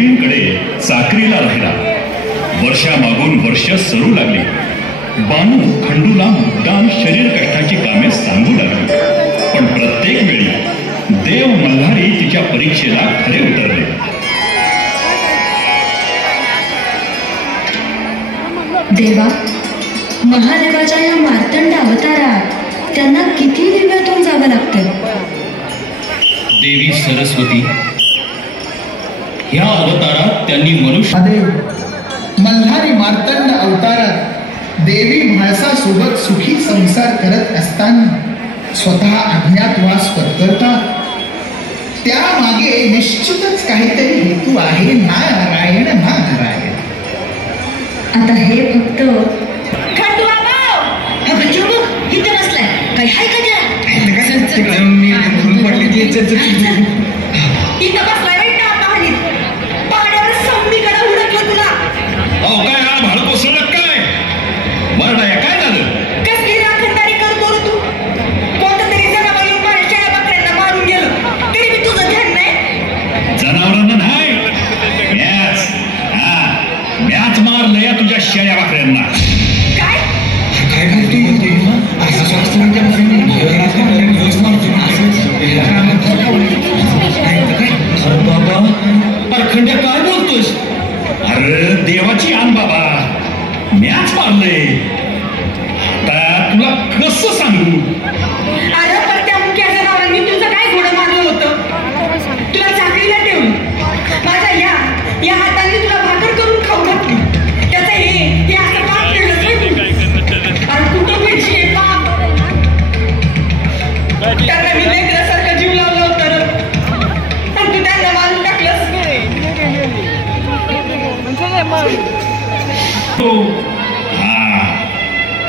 वडिलांकडे चाकरीला राहिला. वर्षामागून वर्ष सरू लागली. बानू खंडूला मुद्दाम शरीर कष्टाची कामे सांगू लागली. पण प्रत्येक वेळी देव मल्हारी तिच्या परीक्षेला खरे उतरले. देवा, महादेवाच्या या मार्तंड अवतारात त्यांना किती दिव्यातून जावं लागतं. देवी सरस्वती ह्या अवतारात त्यांनी मनुष्य मल्हारी मार्तंड अवतारात देवी म्हाळसासोबत सुखी संसार करत असताना स्वतः अज्ञातवास पत्करतात. त्यामागे निश्चितच काहीतरी हेतू आहे. नारायण नारायण. आता हे फक्त इथे बसलाय काय हाय का इथं बसलाय पाण्यावर संमीकडे हुडकलं तुला. अहो काय हा भाडं कोसळलं काय? मरणाया काय झालं? कसली राखणदारी करतो तू? कोणतं तरी जनावर येऊन माझ्या शेळ्या बकऱ्यांना मारून गेलं तरी मी तुझं ध्यान नाही. जनावरांना नाही, मॅच मारलं या तुझ्या शेळ्या बकऱ्यांना. काय काय करते बाबा अरखंड्या काय बोलतोस? अरे देवाची आण बाबा, मॅच मारलंय. आता तुला कसं सांगू? अरे पण त्या मुख्या जनावरांनी तुझं काय घोडं मारलं होतं? तुला चाकरीला ठेवून माझ्या या हाताने तुला भाकर करून खाऊ घातली. त्याचं हे असं पाप केलंच नाही तू. अरे कुठं भेटशील पाप? त्यांना मी लेकरासारखं जीव लावला होता रे, आणि तू त्यांना मारून टाकलंस.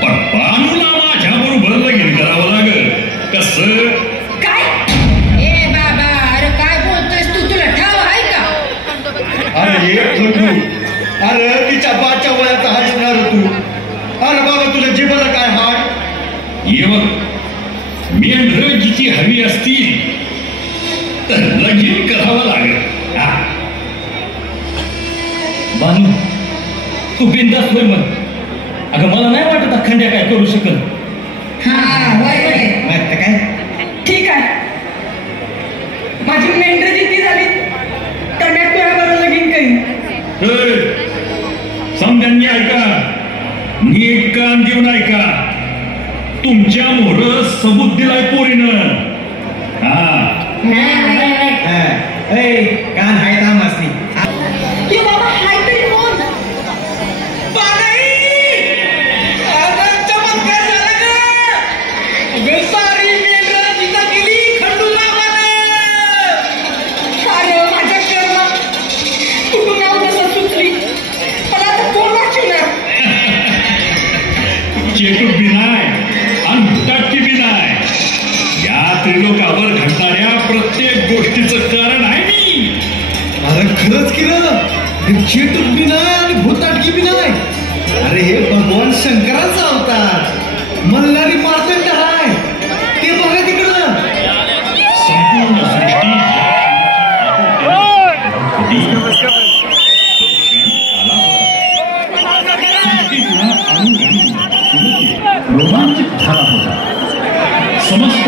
पण बानूला माझ्या बरोबर लगीन करावं लागल. कसं काय? ए बाबा, अरे काय बोलतोयस तू? तुला ठाव आहे का? अरे एक खंडू, अरे तिच्या बाच्या वयाचा हसणार तू. अरे बाबा तुला जीवाला काय हाड? ये बघ, मेंढरं जिची हवी असतील तर लगीन करावं लागेल. बानू तू बिंदास होय मग. अगं मला नाही वाटत अखंड्या काय करू शकल. काय ठीक आहे, माझी मेंढर जिद्दी झाली तर मी तुझ्याबरोबर लगीन करीन. समद्यांनी ऐका, नीट कान देऊन ऐका. तुमच्या मोहर सबूत दिलाय पोरीनं. कान हाय तामासनी. ये बाबा हाय तरी कोण? चमत्कार झाला का? सारी मेंढर जिथं गेली खंडूला अरे माझ्या कर्मात कुठून नाव कसं सुचली. पण आता कोण वाचवणार? चेटूक बी नाही आणि भुताटकी बी नाही. या त्रिलोकावर घडणाऱ्या प्रत्येक गोष्टीचं कारण आहे मी. अरे खरंच की ना, चेटूक बी नाही आणि भूताटकी बी नाही. अरे हे भगवान शंकराचा अवतार मल्हारी मार्तंड आहे. ते बघा तिकडं. संपूर्ण सृष्टी रोमांचित झाला होता. समस्त